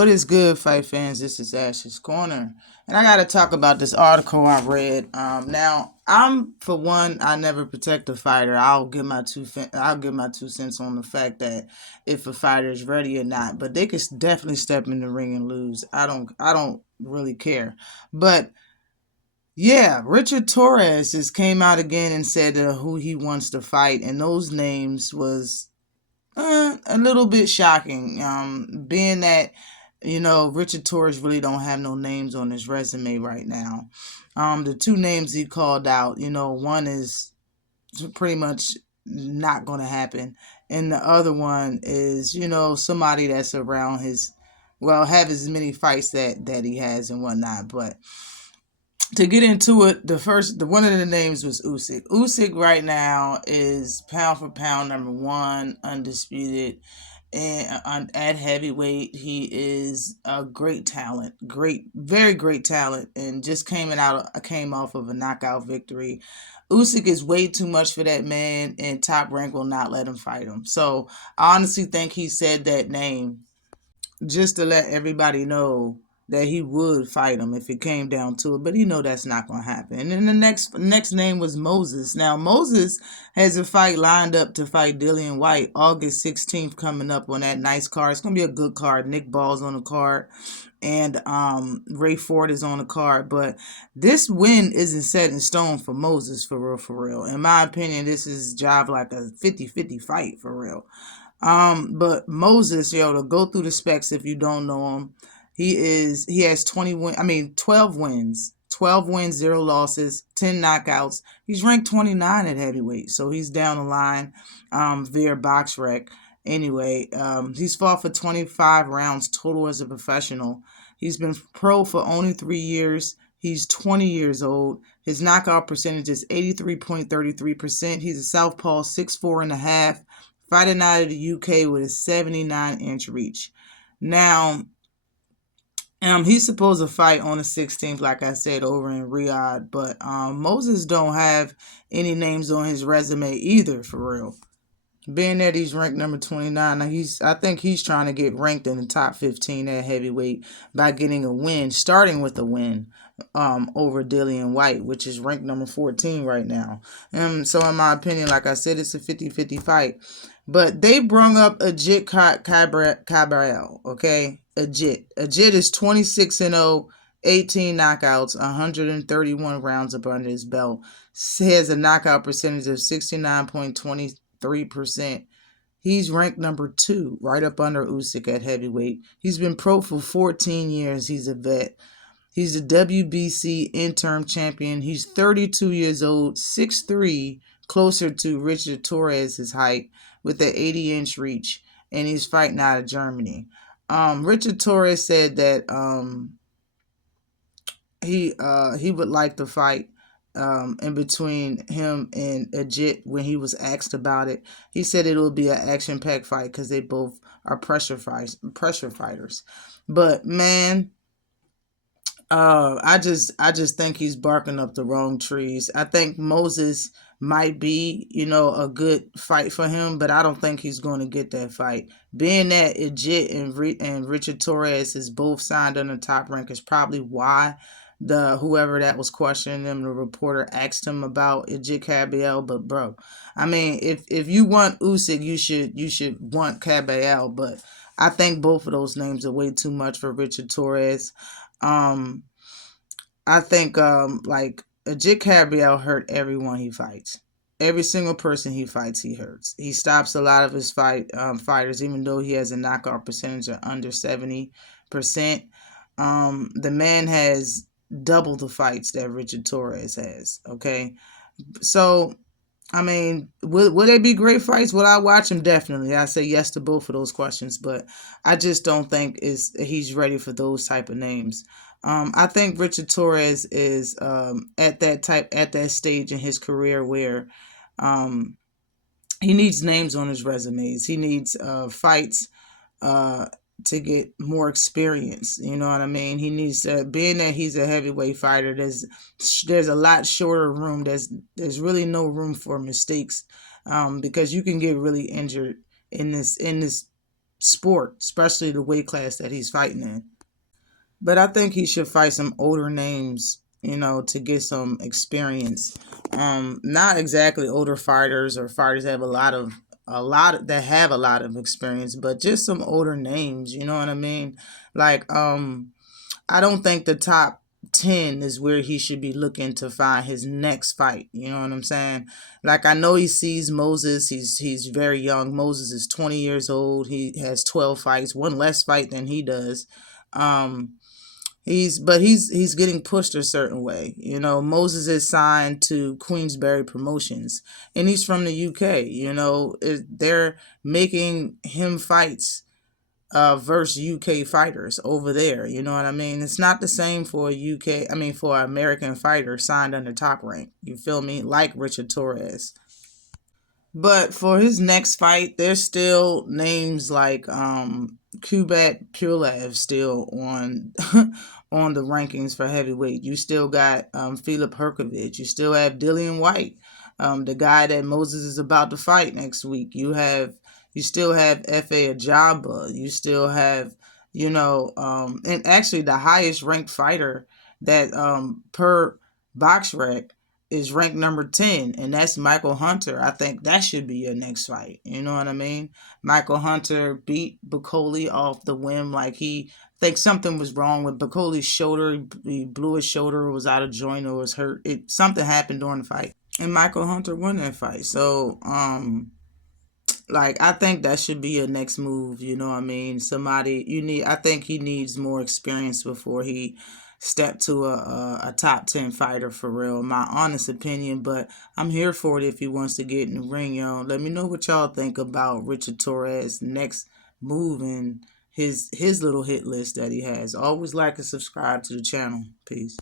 What is good, fight fans? This is Ash's Corner, and I got to talk about this article I read. Now, I'm for one, I never protect a fighter. I'll give my 2 cents on the fact that if a fighter is ready or not. But they could definitely step in the ring and lose. I don't really care. But yeah, Richard Torres just came out again and said who he wants to fight, and those names was a little bit shocking. Being that Richard Torres really don't have no names on his resume right now. The two names he called out, one is pretty much not going to happen, and the other one is, somebody that's around have as many fights that he has and whatnot, but to get into it, one of the names was Usyk. Usyk right now is pound for pound number one, undisputed, and at heavyweight, he is a great talent, very great talent, and just came off of a knockout victory. Usyk is way too much for that man, and Top Rank will not let him fight him. So I honestly think he said that name just to let everybody know that he would fight him if it came down to it, but that's not going to happen. And then the next name was Moses. Now Moses has a fight lined up to fight Dillian White August 16th coming up on that nice card. It's going to be a good card. Nick Ball's on the card, and Ray Ford is on the card. But this win isn't set in stone for Moses, for real, for real. In my opinion, this is job like a 50-50 fight, for real. But Moses, to go through the specs if you don't know him, he has 12 wins. 12 wins, 0 losses, 10 knockouts. He's ranked 29 at heavyweight, so he's down the line via BoxRec. Anyway, he's fought for 25 rounds total as a professional. He's been pro for only 3 years. He's 20 years old. His knockout percentage is 83.33%. He's a southpaw, 6'4 and a half, fighting out of the UK with a 79-inch reach. Now, he's supposed to fight on the 16th, like I said, over in Riyadh. But Moses don't have any names on his resume either, for real. Being that he's ranked number 29, now I think he's trying to get ranked in the top 15 at heavyweight by getting a win, starting with a win over Dillian White, which is ranked number 14 right now. So in my opinion, like I said, it's a 50-50 fight. But they brung up Agit Cabral, okay? Agit is 26-0, 18 knockouts, 131 rounds up under his belt. He has a knockout percentage of 69.23%. He's ranked number 2, right up under Usyk at heavyweight. He's been pro for 14 years. He's a vet. He's the WBC interim champion. He's 32 years old, 6'3", closer to Richard Torres' height, with an 80-inch reach, and he's fighting out of Germany. Richard Torres said that he would like to fight in between him and Agit. When he was asked about it, he said it will be an action-packed fight because they both are pressure fighters. But man, I just think he's barking up the wrong trees. I think Moses might be, a good fight for him, but I don't think he's going to get that fight. Being that Agit and Richard Torres is both signed under Top Rank is probably why whoever that was questioning him, the reporter asked him about Agit Cabral. But bro, I mean, if you want Usyk, you should want Cabral. But I think both of those names are way too much for Richard Torres. I think like Agit Cabral hurt everyone he fights. Every single person he fights, he hurts. He stops a lot of his fighters, even though he has a knockout percentage of under 70%. The man has double the fights that Richard Torres has. Okay, so I mean, will they be great fights? Will I watch them? Definitely. I say yes to both of those questions, but I just don't think he's ready for those type of names. I think Richard Torres is at that stage in his career where he needs names on his resumes. He needs fights to get more experience. You know what I mean? He needs to, being that he's a heavyweight fighter, there's a lot shorter room. There's really no room for mistakes because you can get really injured in this sport, especially the weight class that he's fighting in. But I think he should fight some older names, to get some experience. Not exactly older fighters or fighters that have that have a lot of experience, but just some older names. You know what I mean? Like, I don't think the top 10 is where he should be looking to find his next fight. You know what I'm saying? Like, I know he sees Moses. He's very young. Moses is 20 years old. He has 12 fights, one less fight than he does. Um, he's getting pushed a certain way. Moses is signed to Queensberry Promotions, and he's from the UK. They're making him fights versus UK fighters over there. You know what I mean? It's not the same for a UK. I mean, for an American fighter signed under Top Rank. You feel me? Like Richard Torres. But for his next fight, there's still names like Kubat Pulev still on on the rankings for heavyweight. You still got Filip Herkovich. You still have Dillian White, the guy that Moses is about to fight next week. You still have F.A. Ajaba. You still have and actually the highest ranked fighter that per BoxRec is ranked number 10, and that's Michael Hunter. I think that should be your next fight. You know what I mean? Michael Hunter beat Bacoli off the whim. Like, he think something was wrong with Bacoli's shoulder. He blew his shoulder, was out of joint, or was hurt. Something happened during the fight, and Michael Hunter won that fight. So, like, I think that should be your next move. You know what I mean? I think he needs more experience before he step to a top 10 fighter for real, my honest opinion. But I'm here for it if he wants to get in the ring, y'all. Let me know what y'all think about Richard Torres' next move and his little hit list that he has. Always like and subscribe to the channel. Peace.